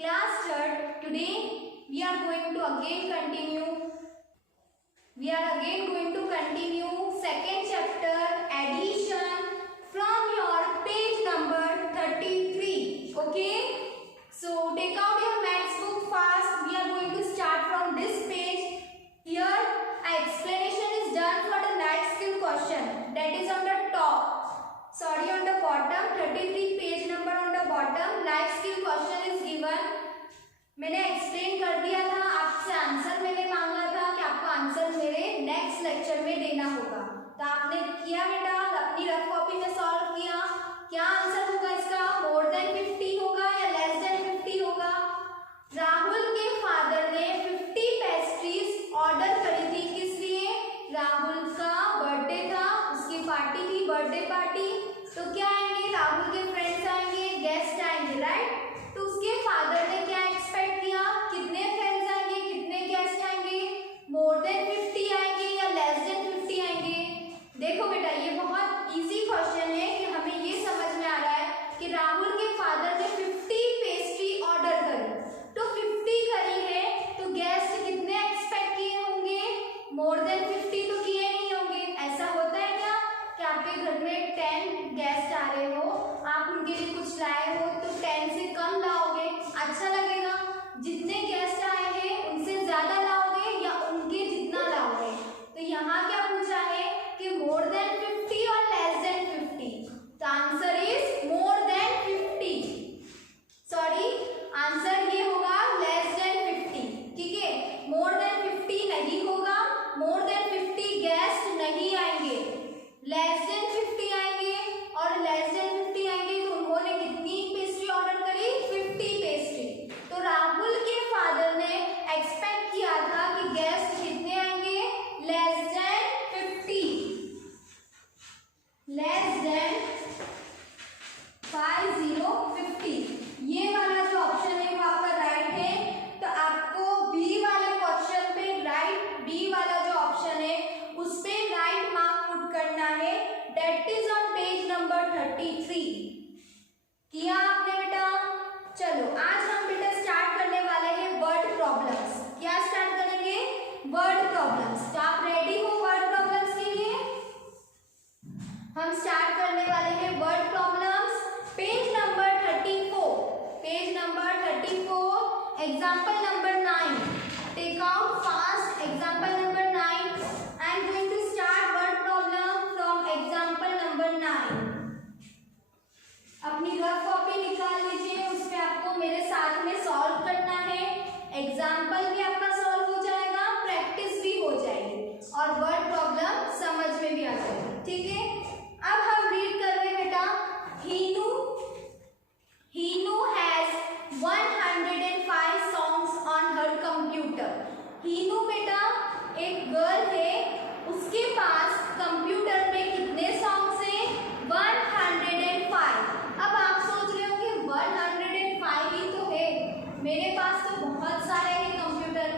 Class third. Today we are going to again continue. We are again going to continue second chapter addition from your page number 33. Okay. So take out your maths book fast. We are going to start from this page. Here an explanation is done for the life skill question. That is on the top. Sorry, on the bottom. 33 page number on the bottom. Life skill question is given. मैंने explain कर दिया था, आपसे answer मैंने मांगा था कि आपको आंसर मेरे नेक्स्ट लेक्चर में देना होगा, तो आपने किया बेटा, अपनी रफ कॉपी में सॉल्व किया। क्या आंसर होगा इसका? मोर देन 50 होगा या लेस देन 50 होगा? राहुल के फादर ने 50 पेस्ट्रीज ऑर्डर करी थी, किस लिए? राहुल का बर्थडे था, उसकी पार्टी थी, बर्थडे पार्टी। तो क्या आएंगे? राहुल के फ्रेंड्स आएंगे, गेस्ट आएंगे, राइट? तो उसके फादर ने क्या एक्सपेक्ट किया? कितने फ्रेंड्स आएंगे, कितने गेस्ट आएंगे? मोर देन 50 आएंगे या लेस देन 50 आएंगे? देखो बेटा, ये बहुत इजी क्वेश्चन है कि हमें ये समझ में आ रहा है कि राहुल के फादर ने 50 पेस्ट्री ऑर्डर करी, तो 50 करी है तो गेस्ट कितने एक्सपेक्ट किए होंगे? मोर देन 50 तो किए नहीं होंगे। ऐसा होता है क्या कि आपके घर में 10 गेस्ट आ रहे हो, आप उनके लिए कुछ लाए हो तो 10 से कम लाओगे, अच्छा लगेगा? जितने गेस्ट आए हैं उनसे ज्यादा लाओगे या उनके जितना लाओगे? तो यहाँ क्या पूछा है कि मोर देन 50 और लेस देन 50। तो answer is more than 50। Sorry, answer ये होगा लेस देन 50। ठीक है, मोर देन 50 नहीं होगा, मोर देन 50 गेस्ट नहीं आएंगे, लेस देन 50 आएंगे। और लेस देन 50 आएंगे तो उन्होंने कितनी पेस्ट्री ऑर्डर करी? 50 पेस्ट्री। तो राहुल के फादर ने एक्सपेक्ट किया था कि गेस्ट कितने आएंगे? Less than 50, less than 50। ये वाला जो ऑप्शन है वो आपका राइट है। तो आपको बी वाले क्वेश्चन पे राइट, बी वाला जो ऑप्शन है उस पे राइट मार्क पुट करना है। That is on page number 33। किया आपने बेटा? चलो आज हम बेटा स्टार्ट करने वाले हैं वर्ड प्रॉब्लम्स। क्या स्टार्ट करेंगे? Word problems. तो आप रेडी हो वर्ड प्रॉब्लम्स के लिए? हम स्टार्ट करने वाले हैं word problems. Page number 34, page number 34, example number 9। Take out fast example number 9। I am going to start word problem from example number 9। अपनी रफ कॉपी निकाल लीजिए, उस पे आपको मेरे साथ में सॉल्व करना है। एग्जाम्पल भी आपका सॉल्व हो जाएगा, प्रैक्टिस भी हो जाएगी और वर्ड प्रॉब्लम समझ में भी आ जाएगी। ठीक है, अब हम रीड कर रहे बेटा। Hinu has 105 songs on her computer. हीनू बेटा एक गर्ल है, उसके पास कंप्यूटर में कितने सॉन्ग्स हैं? 105। अब आप सोच रहे हो कि 105 ही तो है, मेरे पास तो बहुत सारे हैं कंप्यूटर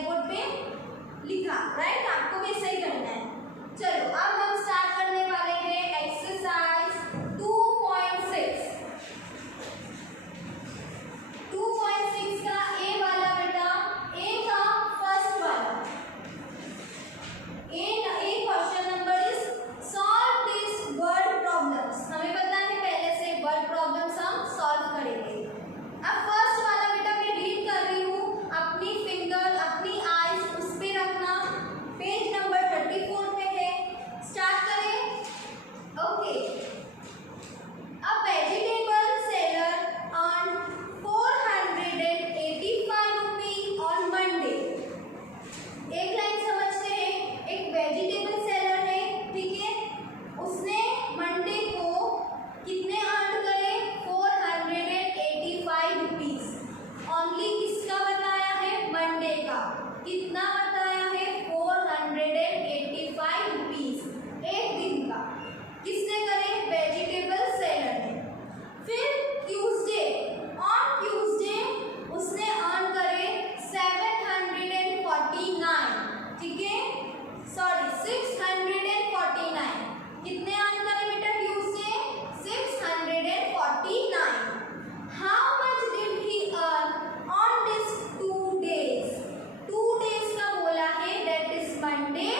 ब्लैक बोर्ड पे लिखा, राइट। आपको भी ऐसा ही करना है। चलो अब हम स्टार्ट करने वाले हैं एक्सरसाइज 2.6। 2.6 का ए वाला बेटा, ए का फर्स्ट वाला, A question number is solve this word problems. हमें पता है पहले से वर्ड प्रॉब्लम्स हम सॉल्व करेंगे। अब फर्स्ट वाला बेटा मैं रीड कर रही हूँ, अपनी फिंगर अपनी आईज उस पे रखना। पेज नंबर 34 पे है। स्टार्ट करें। Okay. A vegetable seller earn 485 rupees on Monday. एक लाइन समझते हैं। एक वेजिटेबल सेलर है, ठीक है, उसने मंडे को कितने अर्न करे? 485 रुपीज। ओनली किसका बताया है? मंडे का। कितना बताया है? 485 रुपीज एक दिन का। किसने करे? वेजिटेबल सेलर ने। फिर ट्यूसडे, ऑन ट्यूसडे उसने अर्न करे 749, ठीक है, सॉरी 649। कितने अर्न करे बेटा Tuesday? 649। How much did he earn on this 2 days? 2 days का बोला है, दैट इज मंडे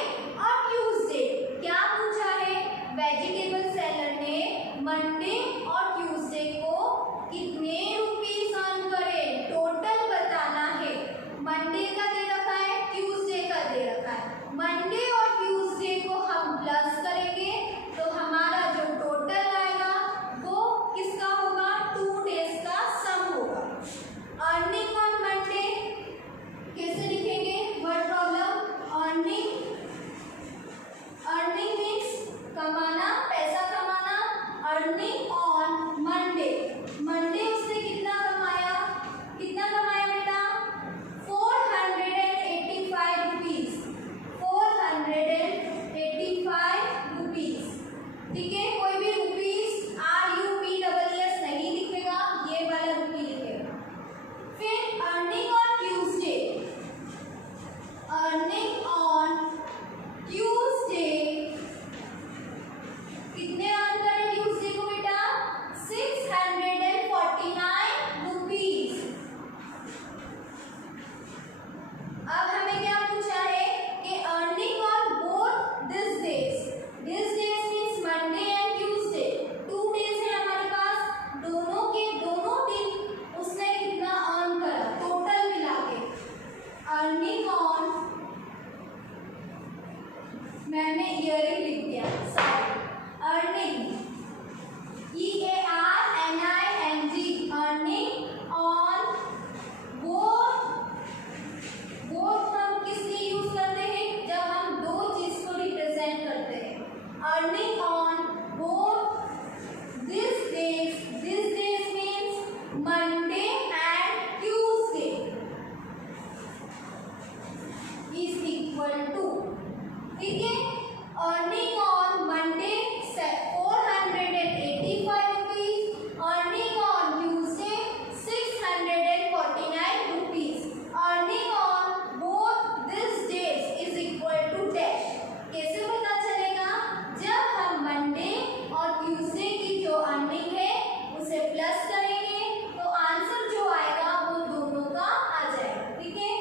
और ट्यूसडे। क्या पूछा है? वेजिटेबल सेलर ने मंडे और ट्यूसडे को कितने रुपीस अर्न करे, टोटल बताना है। मंडे का दे रखा है, ट्यूसडे का दे रखा है। मंडे और ट्यूसडे को हम प्लस करेंगे तो हमारा जो टोटल आएगा वो किसका होगा? 2 days का सम होगा। अर्निंग ऑन मंडे कैसे लिखेंगे? Word problem. अर्निंग मीन्स कमाना, पैसा कमाना। अर्निंग ऑन मंडे, मंडे उसने कितना कमाया? कितना कमाया बेटा? 485 रुपीज। 485 रुपीज, ठीक है। कोई भी रुपीज RUPEES नहीं लिखेगा, ये वाला रुपी लिखेगा। फिर earning on Tuesday, earning on Tuesday कितने अर्न करे ट्यूसडे को बेटा? 649 रुपीज। अब हमें क्या पूछा है कि earning on both this days. This days means Monday and Tuesday. 2 days है हमारे पास, दोनों के दोनों दिन उसने कितना अर्न करा टोटल मिला के। अर्निंग ऑन, मैंने ईयरिंग लिख दिया, sorry. Earning EARNING, earning on both हम किस लिए यूज करते हैं? जब हम दो चीज को रिप्रेजेंट करते हैं। Earning on both this days means Monday and Tuesday is equal to, ठीक है। Earning on Monday 485 rupees, earning on Tuesday 649 rupees. Earning on both this days is equal to dash. कैसे पता चलेगा? जब हम मंडे और ट्यूसडे की जो अर्निंग है उसे प्लस करेंगे तो आंसर जो आएगा वो दोनों का आ जाएगा, ठीक है।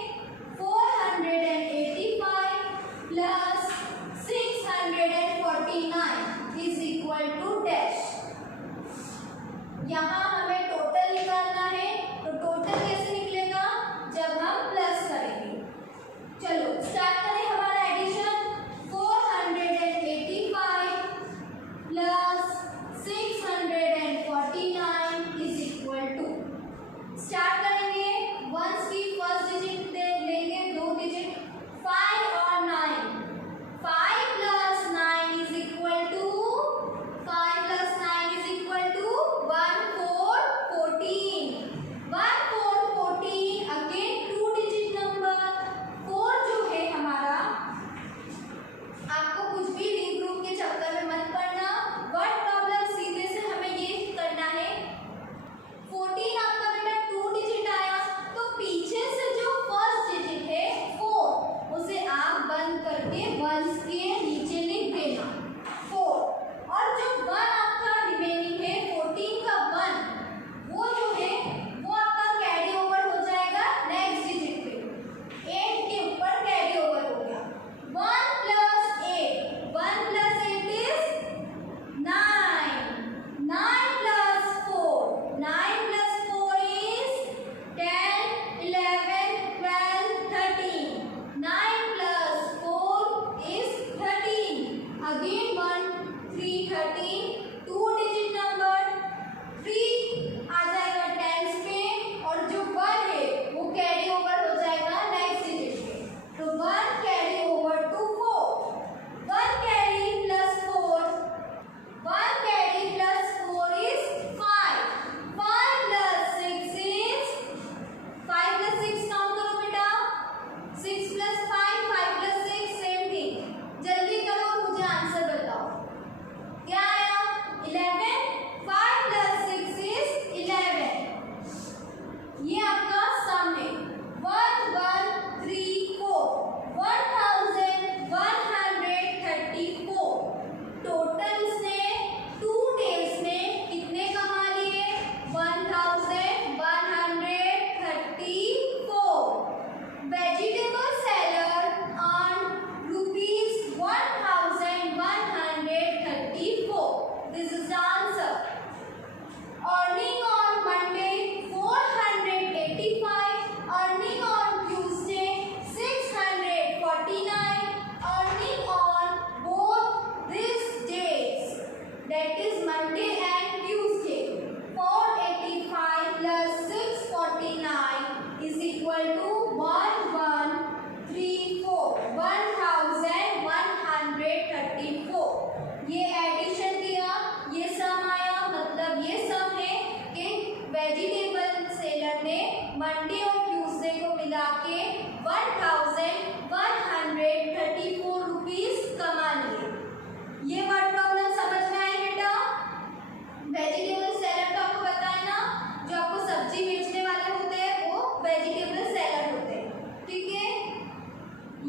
485 plus 649 is equal to dash. यहाँ हमें टोटल निकालना है, तो टोटल कैसे निकलेगा? जब हम प्लस करेंगे। चलो स्टार्ट करें हमारा addition. 485 plus 649 is equal to, start करेंगे। वंस की फर्स्ट डिजिट लेंगे, 2 डिजिट 5 और 9। 5 प्लस 9 इज इक्वल टू 1 4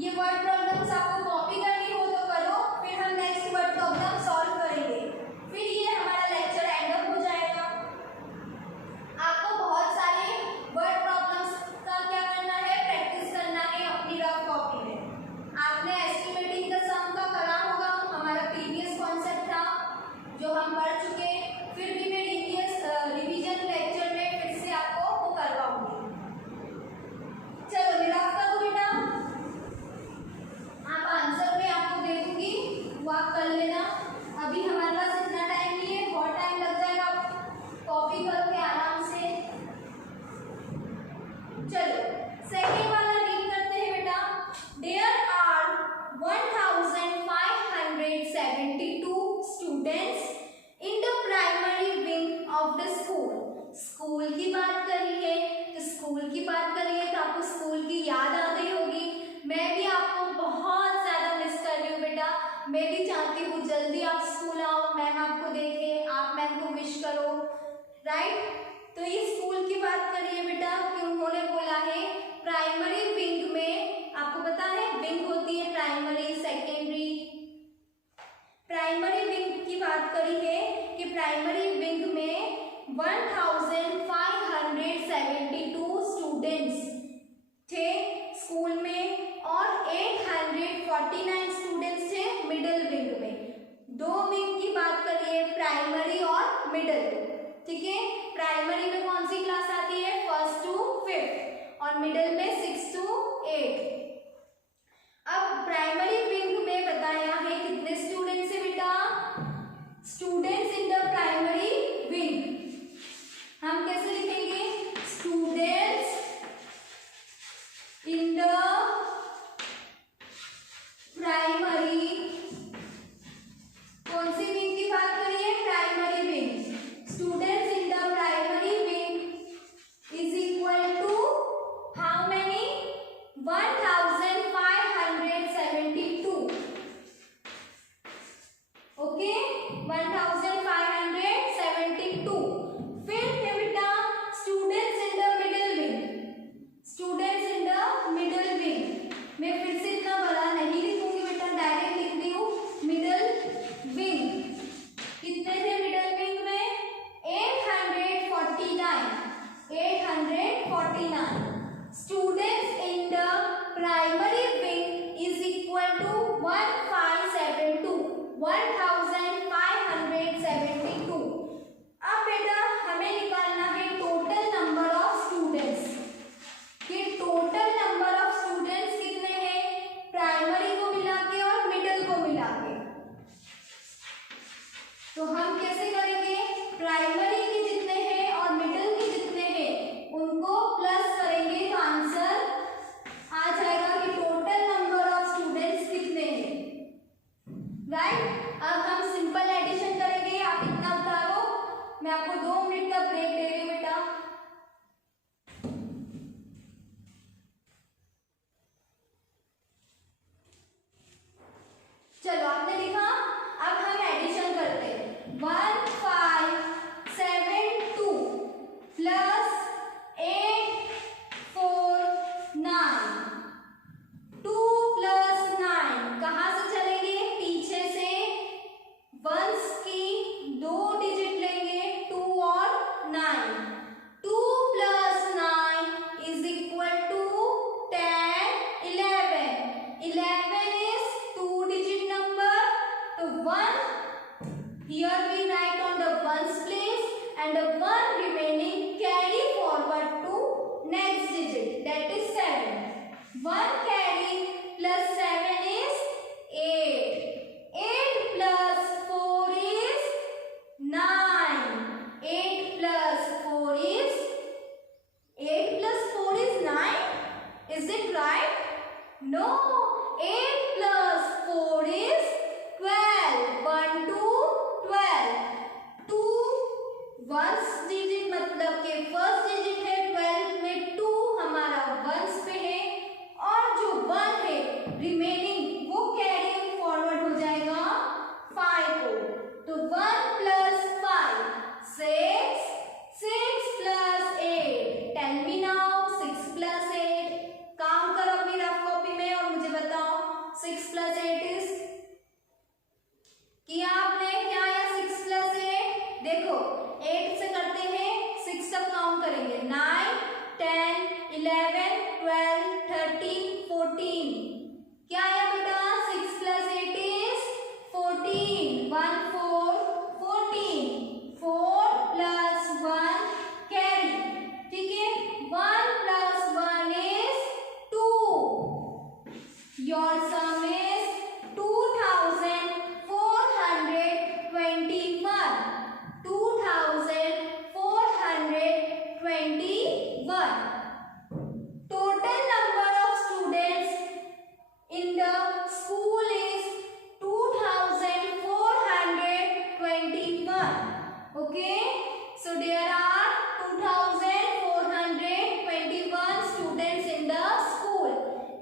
ये वर्ड प्रॉब्लम्स आपको कॉपी करनी हो तो करो, फिर हम नेक्स्ट वर्ड प्रॉब्लम सॉल्व करेंगे, फिर ये हमारा लेक्चर एंड अप हो जाएगा। आपको बहुत सारे वर्ड प्रॉब्लम्स का क्या करना है, प्रैक्टिस करना है अपनी रफ कॉपी में। आपने एस्टिमेटिंग द सम का करा होगा, हमारा प्रीवियस कॉन्सेप्ट था जो हम पढ़ चुके, फिर भी मैं रिवीजन लेक्चर में फिर से आपको वो करवाऊंगी। चलो मेरा करो बेटा, आप आंसर में आपको दे दूंगी, वो आप कर लेना। अभी हमारे पास इतना टाइम नहीं है, बहुत टाइम लग जाएगा, कॉपी करके आराम से। चलो सेकेंड वाला रीड करते हैं बेटा। There are 1572 students in the primary wing of the school. School की बात करी है, तो स्कूल की बात करी है तो आपको स्कूल की याद आ गई होगी। मैं भी आपको बहुत ज्यादा मिस कर रही हूँ बेटा, मैं भी चाहती हूँ जल्दी आप स्कूल आओ, मैम आपको देखे, आप मैम को विश करो, राइट। तो ये स्कूल की बात करी है बेटा कि उन्होंने बोला है प्राइमरी विंग में, आपको पता है विंग होती है प्राइमरी सेकेंडरी। प्राइमरी विंग की बात करी है कि प्राइमरी विंग में 1572 स्टूडेंट्स थे स्कूल में और 849 स्टूडेंट्स थे मिडिल विंग में। दो विंग की बात करिए, प्राइमरी और मिडिल, ठीक है। प्राइमरी में कौन सी क्लास आती है, 1st to 5th, और मिडिल में 6 to 8। अब प्राइमरी विंग में बताया है कितने स्टूडेंट्स है बेटा, students in the primary wing हम कैसे लिखेंगे, स्टूडेंट्स इन द प्राइमरी, कौन सी विंग की बात करिए, primary wing. Students in the primary wing is equal to how many, 1572, okay, 1572। फिर है बेटा students in the middle wing. Students in the middle wing मैं फिर से इतना बड़ा नहीं लिखूंगी बेटा, डायरेक्ट लिख दी हूँ मिडिल विंग। कितने थे मिडिल विंग में, 849। Students in the primary wing is equal to 1572। अब बेटा हमें निकालना है टोटल नंबर ऑफ स्टूडेंट्स, कि टोटल नंबर ऑफ स्टूडेंट्स कितने हैं प्राइमरी को मिला के और मिडिल को मिला के। तो हम कैसे करेंगे, प्राइमरी के जितने हैं और मिडिल के जितने हैं उनको प्लस करेंगे तो आंसर आ जाएगा कि टोटल नंबर ऑफ स्टूडेंट्स कितने हैं, राइट। अब हम सिंपल एडिशन करेंगे, आप इतना उतारो, मैं आपको 2 मिनट का ब्रेक दे रही हूँ बेटा। चलो आपने लिखा, अब हम एडिशन करते हैं। 1572 प्लस 849, 2 प्लस 9, कहाँ से चलेंगे, पीछे से वंस की 2 डिजिट लेंगे, 2 और 9। 2 plus 9 is equal to 10, 11। 11 is 2 digit number, तो 1 here we write on the ones place and the 1 remaining carry forward to next digit, that is 7. 1 carry plus 7 is 8. 8 plus 4 is 9. 8 plus 4 is 9. Is it right? No. 8 plus 4 is 12. 1 to 12. 2 ones digit मतलब के first digit है, 12 में 2 हमारा once पे है और जो 1 है रिमेनिंग वो कैरी फॉरवर्ड हो जाएगा 5 को। तो 1 plus 5 6, 6 plus 8, tell me now 6 plus 8। काम करो अपनी रफ कॉपी में और मुझे बताओ your some is 2421. 2421. Total number of students in the school is 2421. Okay, so there are 2421 students in the school,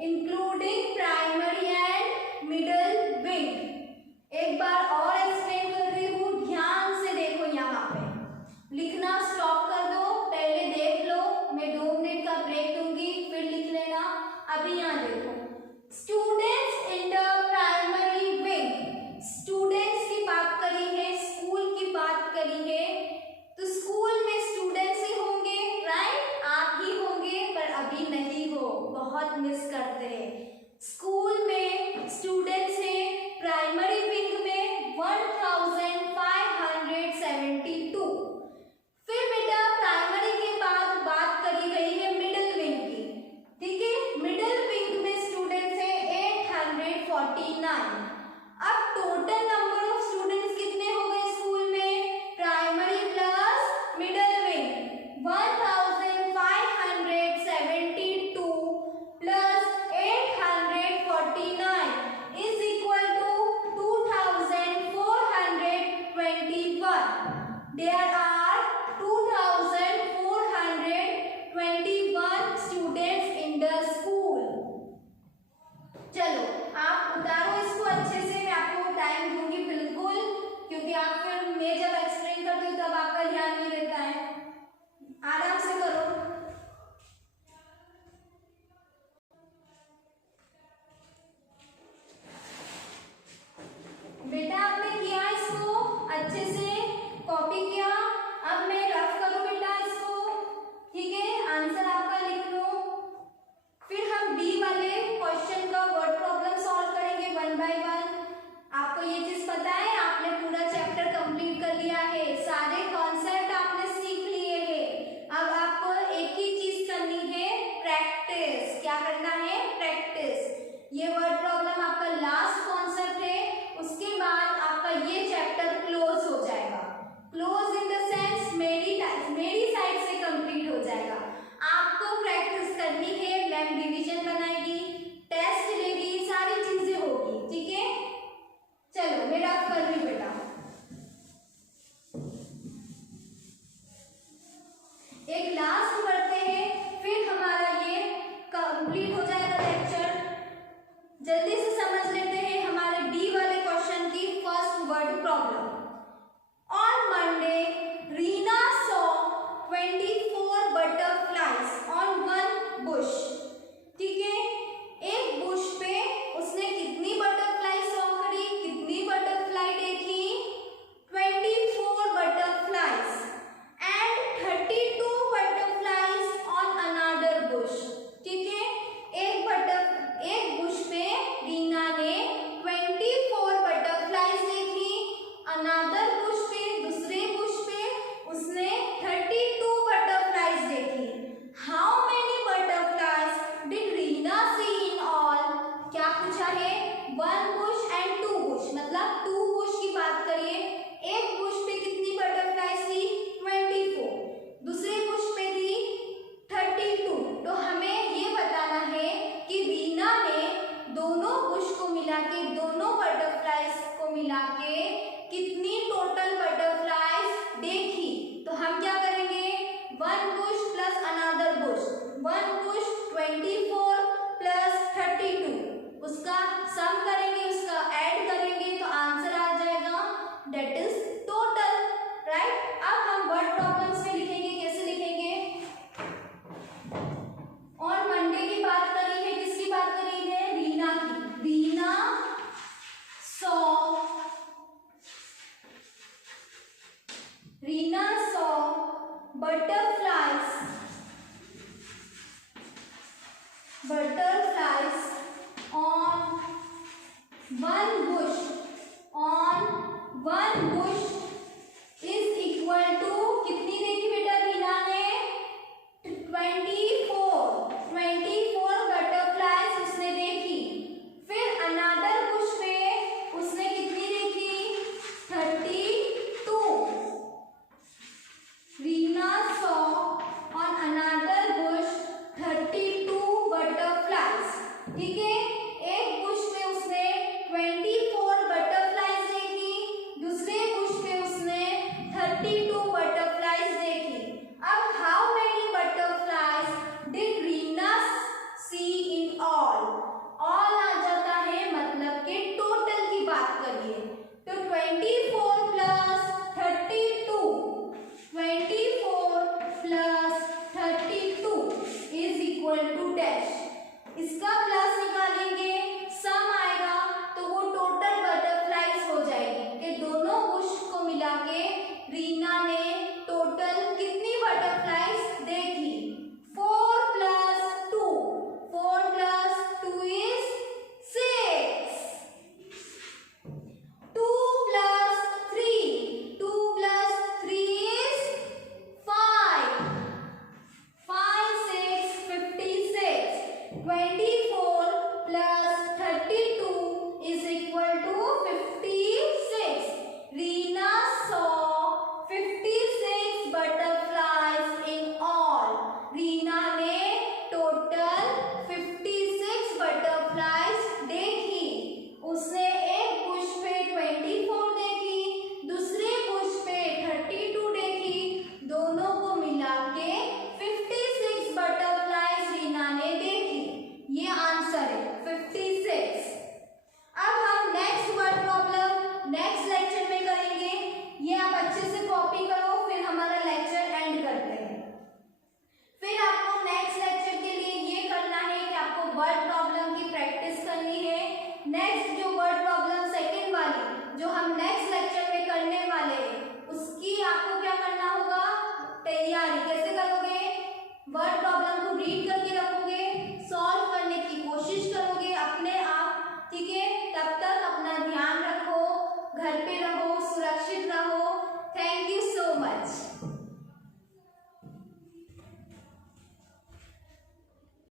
including primary and middle wing. एक बार और explain कर रही हूँ, ध्यान से देखो। यहाँ पे लिखना स्टॉप कर दो, पहले देख लो, मैं 2 मिनट का ब्रेक दूंगी, फिर लिख लेना। अभी यहाँ देखो, students in the primary wing, students की बात करी है, स्कूल की बात करी है, तो स्कूल में स्टूडेंट्स ही होंगे, राइट? आप ही होंगे, पर अभी नहीं हो, बहुत मिस करते हैं। स्कूल में स्टूडेंट्स हैं प्राइमरी विंग में 1572। फिर बेटा प्राइमरी के बाद बात करी गई है मिडिल विंग की, ठीक है? मिडिल विंग में स्टूडेंट्स हैं 849। अब टोटल नंबर ऑफ स्टूडेंट्स कितने हो गए स्कूल में? Primary plus middle wing 1572 plus 849 is equal to 2421. There are 2421 students in the school. चलो आप उतारो इसको अच्छे से, मैं आपको टाइम दूंगी बिल्कुल, क्योंकि आप फिर मैं जब एक्सप्लेन करती हूँ तब आपका ध्यान नहीं रहता है। आराम से करो। बेटा आपने किया इसको अच्छे से, कॉपी किया। अब मैं रफ करूँ बेटा इसको, ठीक है? आंसर आपका लिख लो। फिर हम बी वाले क्वेश्चन का वर्ड प्रॉब्लम सॉल्व करेंगे 1 बाय 1। आपको ये चीज पता है, आपने पूरा चैप्टर कंप्लीट कर लिया है, सारे कॉन्सेप्ट आपने सीख लिए हैं। अब आपको एक ही चीज करनी है, प्रैक्टिस। क्या करना है? प्रैक्टिस। ये वर्ड प्रॉब्लम आपका लास्ट कॉन्सेप्ट है, उसके बाद आपका ये चैप्टर क्लोज हो जाएगा। क्लोज इन द सेंस मेरी साइड से कंप्लीट हो जाएगा। आपको प्रैक्टिस करनी है, मैम डिवीजन बनाएगी, टेस्ट लेगी, सारी चीजें होगी, ठीक है? चलो मैं रफ कर रही बेटा। एक लास्ट पढ़ते हैं, फिर हमारा ये कंप्लीट हो जाएगा लेक्चर। जल्दी से समझ लेते हैं हमारे बी वाले क्वेश्चन की first word problem. On Monday Reena saw 24 butterflies on 1 Bush. ठीक है, एक बुश पे उसने कितनी बटरफ्लाई सॉ करी, कितनी बटरफ्लाई देखी? 24 butterflies and 32 butterflies on another Bush. ठीक है, एक बुश पे रीना ने 24 बटरफ्लाइज देखी, अनदर बुश पे, दूसरे बुश पे उसने 32 बटरफ्लाइज देखी। How many butterflies did Reena see in all? क्या पूछा है? 1 बुश एंड 2 बुश, मतलब 2 बुश की बात करिए। एक बुश पे कितनी बटरफ्लाइज थी? 24। दूसरे बुश पे थी 32। तो हमें ये बताना है कि रीना ने दोनों बुश को मिला के, दोनों बटरफ्लाइज को मिला के कितनी टोटल बटरफ्लाइज देखी। तो हम क्या करेंगे? 1 Bush plus another Bush, 1 Bush 24 plus 32, उसका सम करेंगे, उसका ऐड करेंगे तो आंसर आ जाएगा, दैट इज टोटल, राइट। अब हम वर्ड प्रॉब्लम्स में लिखेंगे, कैसे लिखेंगे? और मंडे की बात करी है, किसकी बात करी है? रीना की। Reena saw butterflies on 1 bush is equal to, कितनी देखी बेटा रीना ने? 24 बटरफ्लाइज उसने देखी। बात करिए तो 24 plus 32, 24 plus 32 is equal to dash. इसका प्लस निकालेंगे, सम आएगा तो वो टोटल बटरफ्लाइज हो जाएगी कि दोनों पुष्प को मिला के रीना ने टोटल कितनी बटरफ्लाइज देखी। 4 plus 2, 4 plus 2 is 6, 2 plus 3, 2 plus 3 is 5, 5 6 56, 24 plus 32 is equal to 56. Reena saw 56 butterflies in all. Reena ने total 56 butterflies देखी। उसने एक पुष्प पे 24 देखी, दूसरे पुष्प पे 32 देखी, दोनों को मिला के 56 बटरफ्लाइज रीना ने देखी। ये आंसर है 56। अब हम next word problem next lecture में करेंगे। ये आप अच्छे से कॉपी करो, फिर हमारा लेक्चर एंड करते हैं। फिर आपको नेक्स्ट लेक्चर के लिए ये करना है कि आपको वर्ड प्रॉब्लम की प्रैक्टिस करनी है। नेक्स्ट जो वर्ड प्रॉब्लम सेकंड वाली जो हम नेक्स्ट लेक्चर में करने वाले हैं, उसकी आपको क्या करना होगा, तैयारी कैसे करोगे। वर्ड प्रॉब्लम को रीड करके रखोगे,